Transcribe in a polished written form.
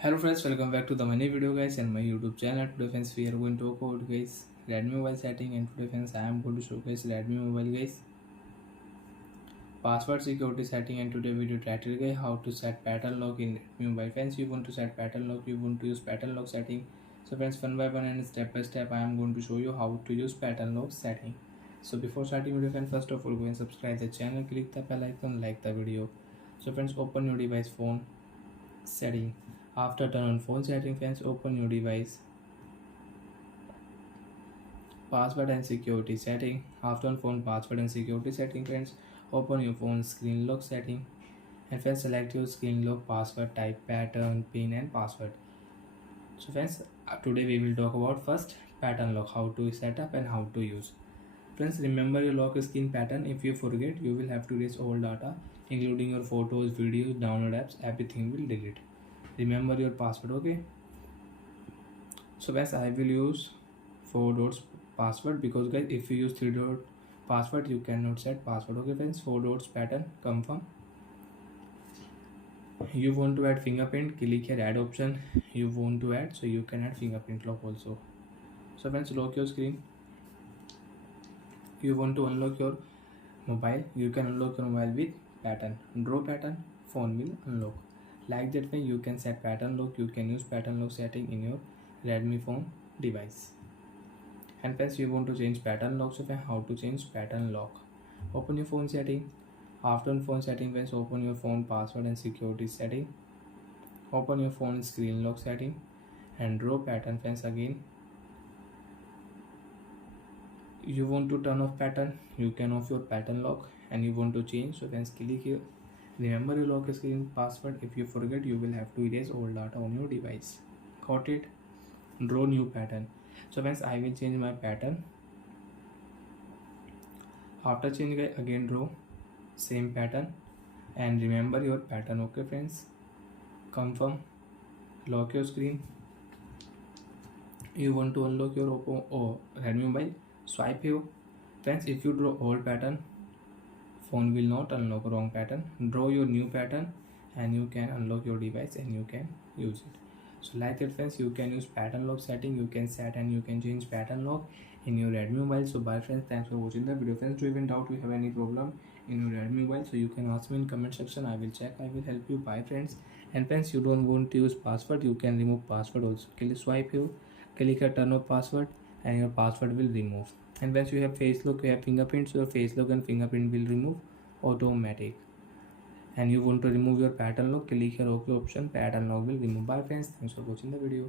Hello friends, welcome back to the many video guys and my YouTube channel. Today friends we are going to talk about guys Redmi mobile setting, and today friends I am going to showcase Redmi mobile guys password security setting, and today video title guys how to set pattern lock in Redmi mobile. Friends, you want to set pattern lock, you want to use pattern lock setting. So friends, one by one and step by step I am going to show you how to use pattern lock setting. So before starting video friends, first of all go and subscribe the channel, click the bell icon, like the video. So friends, open your device phone setting. After turn on phone setting friends, open your device password and security setting. After on phone password and security setting friends, open your phone screen lock setting, and friends select your screen lock password type, pattern, pin and password. So friends, today we will talk about first pattern lock, how to set up and how to use. Friends, remember your lock screen pattern. If you forget, you will have to erase all data including your photos, videos, download apps, everything will delete. Remember your password, okay? So guys, I will use 4 dots password, because guys if you use 3 dot password you cannot set password. Okay friends, 4 dots pattern, confirm. You want to add fingerprint, click here add option. You want to add, so you can add fingerprint lock also. So friends, lock your screen. You want to unlock your mobile, you can unlock your mobile with pattern, draw pattern, phone will unlock. Like that way you can set pattern lock, you can use pattern lock setting in your Redmi phone device. And friends, you want to change pattern lock, so how to change pattern lock? Open your phone setting. After phone setting friends, open your phone password and security setting. Open your phone screen lock setting and draw pattern friends. Again you want to turn off pattern, you can off your pattern lock, and you want to change, so friends click here. Remember your lock screen password. If you forget, you will have to erase all data on your device. Got it? Draw new pattern. So friends, I will change my pattern. After changing, again draw same pattern and remember your pattern. Okay friends, confirm, lock your screen. You want to unlock your Oppo or Redmi mobile, swipe here. Friends, if you draw old pattern, phone will not unlock, wrong pattern. Draw your new pattern and you can unlock your device and you can use it. So like that friends, you can use pattern lock setting, you can set and you can change pattern lock in your Redmi mobile. So bye friends, thanks for watching the video. Friends, do you have any doubt, you have any problem in your Redmi mobile, so you can ask me in comment section, I will check, I will help you. Bye friends. And friends, you don't want to use password, you can remove password also. Click swipe here, click here turn off password and your password will remove. And once you have face lock, you have fingerprint, so your face lock and fingerprint will remove automatic. And you want to remove your pattern lock, click here OK option, pattern lock will remove. Bye friends, thanks for watching the video.